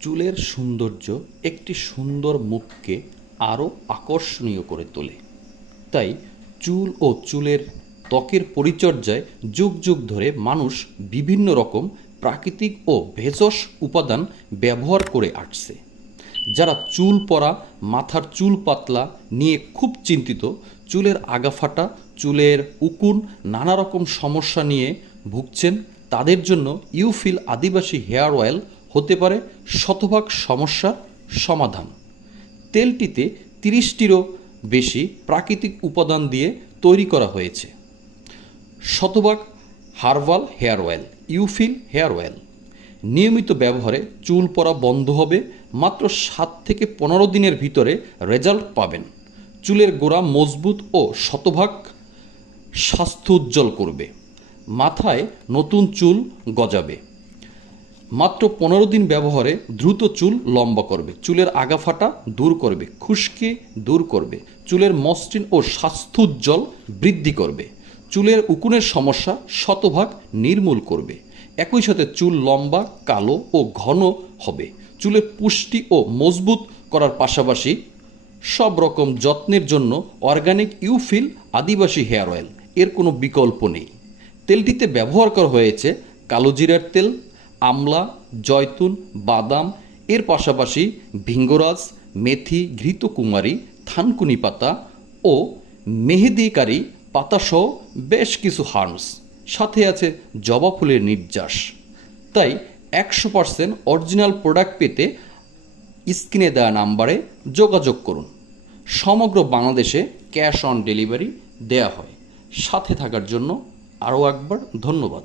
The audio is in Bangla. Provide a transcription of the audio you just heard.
চুলের সৌন্দর্য একটি সুন্দর মুখকে আরও আকর্ষণীয় করে তোলে। তাই চুল ও চুলের ত্বকের পরিচর্যায় যুগ যুগ ধরে মানুষ বিভিন্ন রকম প্রাকৃতিক ও ভেষজ উপাদান ব্যবহার করে আসছে। যারা চুল পরা, মাথার চুল পাতলা নিয়ে খুব চিন্তিত, চুলের আগা ফাটা চুলের উকুন, নানা রকম সমস্যা নিয়ে ভুগছেন, তাদের জন্য ইউফিল আদিবাসী হেয়ার অয়েল হতে পারে শতভাগ সমস্যার সমাধান। তেলটিতে তিরিশটিরও বেশি প্রাকৃতিক উপাদান দিয়ে তৈরি করা হয়েছে। শতভাগ herbal hair oil, Yufil hair oil. নিয়মিত ব্যবহারে চুল পড়া বন্ধ হবে, মাত্র সাত থেকে পনেরো দিনের ভিতরে রেজাল্ট পাবেন। চুলের গোড়া মজবুত ও শতভাগ স্বাস্থ্য উজ্জ্বল করবে। মাথায় নতুন চুল গজাবে। মাত্র পনেরো দিন ব্যবহারে দ্রুত চুল লম্বা করবে। চুলের আগা ফাটা দূর করবে, খুশকি দূর করবে। চুলের মসৃণ ও স্বাস্থ্য উজ্জ্বল বৃদ্ধি করবে। চুলের উকুনের সমস্যা শতভাগ নির্মূল করবে। একই সাথে চুল লম্বা, কালো ও ঘন হবে। চুলের পুষ্টি ও মজবুত করার পাশাপাশি সব রকম যত্নের জন্য organic Yufil Adivasi hair oil, এর কোনো বিকল্প নেই। তেলটিতে ব্যবহার করা হয়েছে কালো জিরার তেল আমলা, জয়তুন, বাদাম, এর পাশাপাশি ভিঙ্গরাজ, মেথি ঘৃত ঘৃতকুমারী থানকুনি পাতা ও মেহেদিকারী, পাতাসহ বেশ কিছু হার্মস সাথে আছে জবা ফুলের নির্যাস। তাই একশো পার্সেন্ট অরিজিনাল প্রোডাক্ট পেতে স্ক্রিনে দেওয়া নাম্বারে যোগাযোগ করুন। সমগ্র বাংলাদেশে ক্যাশ অন ডেলিভারি দেয়া হয়। সাথে থাকার জন্য আরও একবার ধন্যবাদ।